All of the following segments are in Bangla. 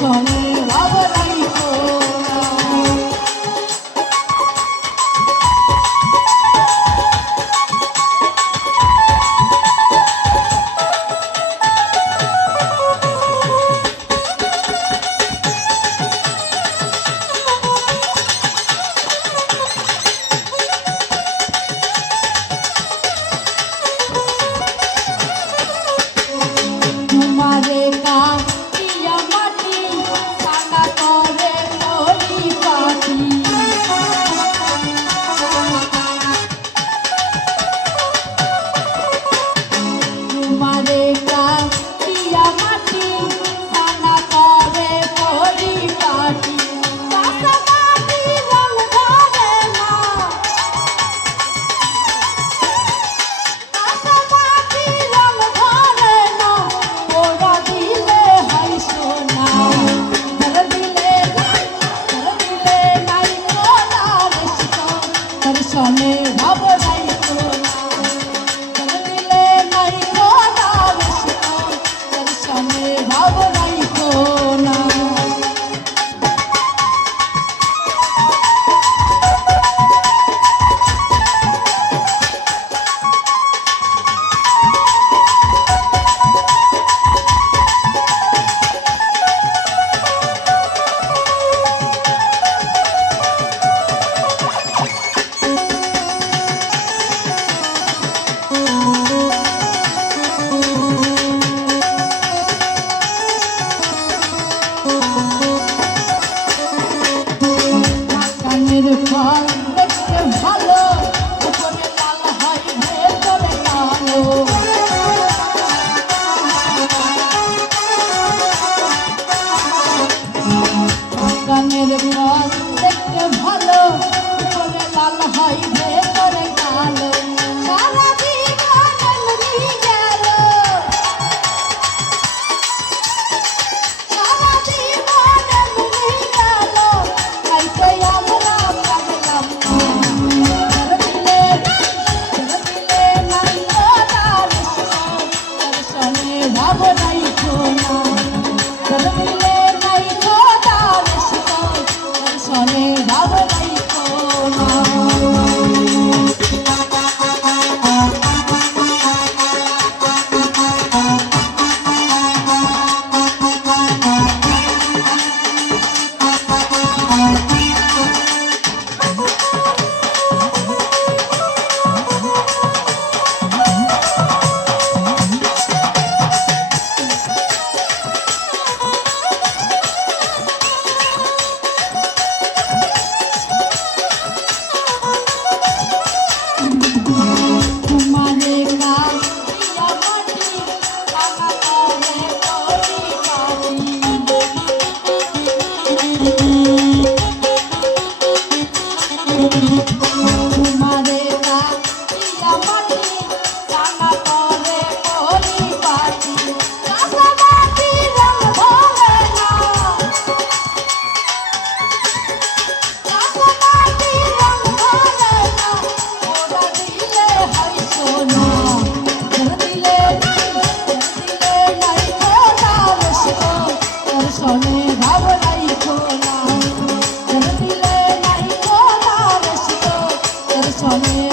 전 দর্শনে morning.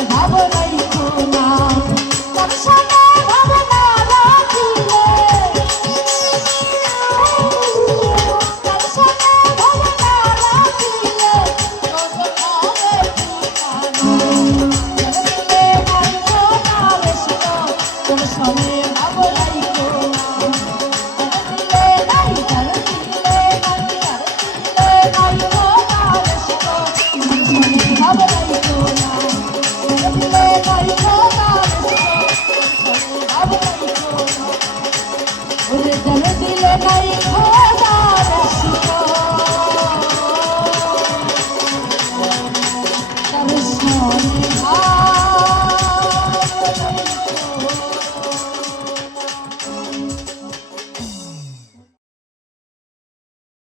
ফুলের জলে দিল নাই